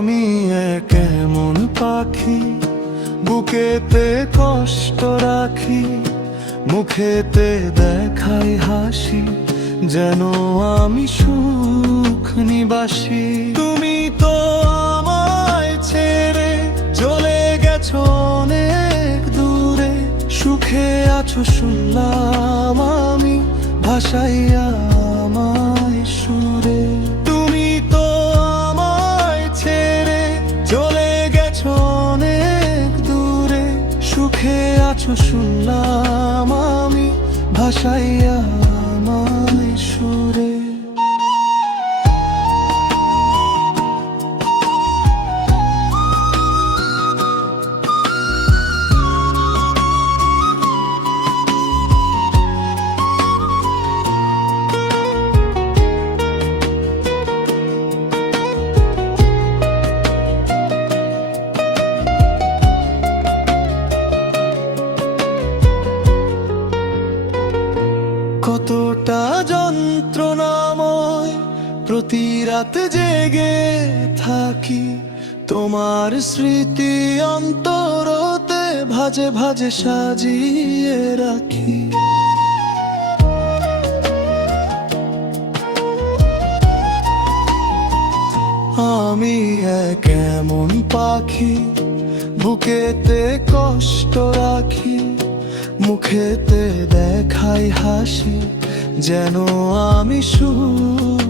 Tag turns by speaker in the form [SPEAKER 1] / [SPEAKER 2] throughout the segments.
[SPEAKER 1] আমি এক এমন পাখি, বুকেতে কষ্ট রাখি, মুখেতে দেখাই হাসি, যেন আমি সুখ নিবাসী। তুমি তো আমায় ছেড়ে চলে গেছো অনেক দূরে, সুখে আছো শুনলাম আমি ভাসাইয়া সুখে আছো শুনলাম আমি ভাসাইয়া প্রতি রাত জেগে থাকি, তোমার স্মৃতি অন্তরতে ভাজে ভাজে সাজিয়ে রাখি। আমি এক এমন পাখি, বুকেতে কষ্ট রাখি, মুখেতে দেখাই হাসি, যেন আমি সুখ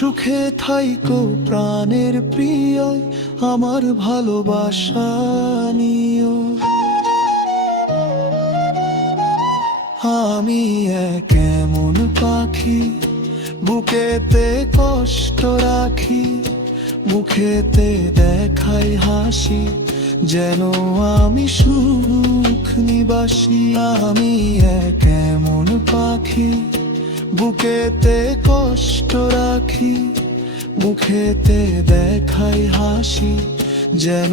[SPEAKER 1] সুখে থাইকো প্রাণের প্রিয়, আমার ভালোবাসা নিও। আমি এক এমন পাখি, বুকেতে কষ্ট রাখি, মুখেতে দেখাই হাসি, যেন আমি সুখ নিবাসী। আমি এক এমন পাখি বুকেতে কষ্ট রাখি মুখেতে দেখাই হাসি যেন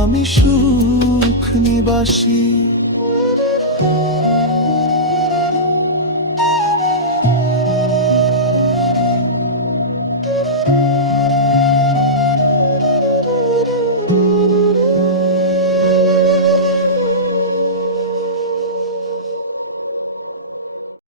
[SPEAKER 1] আমি সুখ নিবাসী।